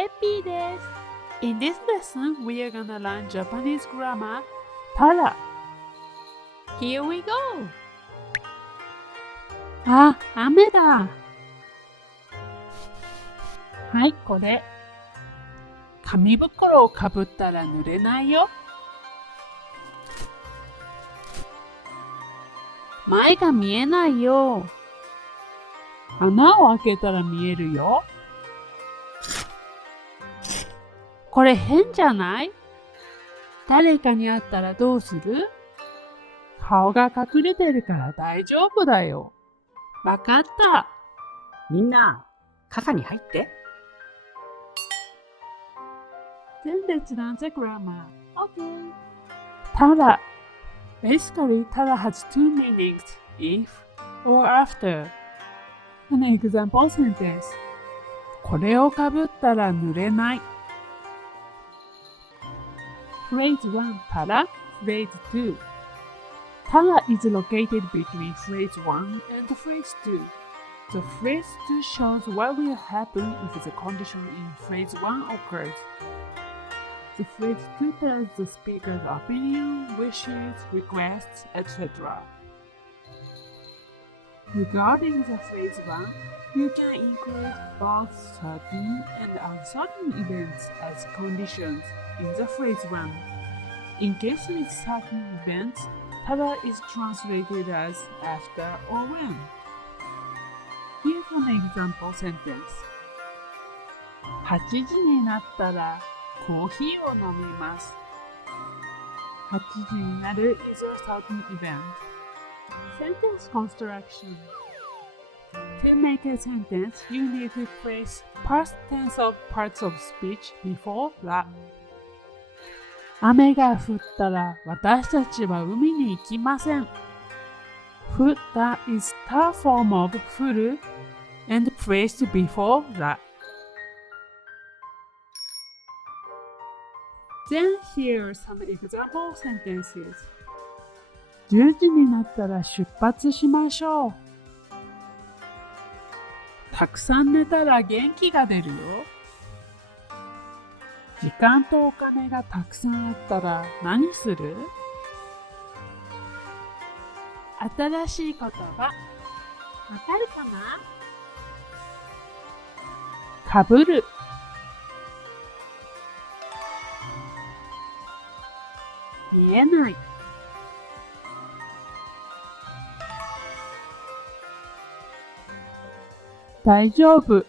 ヘッピーです。In this lesson, we are gonna learn Japanese grammar たら。Here we go! あ、雨だ。はい、これ。紙袋をかぶったら濡れないよ。前が見えないよ。穴を開けたら見えるよ。これ変じゃない？誰かに会ったらどうする？顔が隠れてるから大丈夫だよ。わかった。みんな、傘に入って。Then let's learn the grammar. Okay. ただ。Basically, ただ has two meanings, if or after. An example sentence. これをかぶったら濡れない。Phrase 1, たら Phrase 2. たら is located between phrase 1 and phrase 2. The phrase 2 shows what will happen if the condition in phrase 1 occurs. The phrase 2 tells the speaker's opinion, wishes, requests, etc. Regarding the phrase 1, you can include both certain and uncertain events as conditions in the phrase 1. In case with certain events, tada is translated as after or when. Here's an example sentence. 8時になったらコーヒーを飲みます。8時になる is a certain event. Sentence construction. To make a sentence, you need to place past tense of parts of speech before ら。雨が降ったら私たちは海に行きません。降った is the form of 降る and placed before ら。Then here are some example sentences. 10時になったら出発しましょう。たくさん寝たら元気が出るよ。時間とお金がたくさんあったら何する？新しい言葉。わかるかな？かぶる。見えない。大丈夫。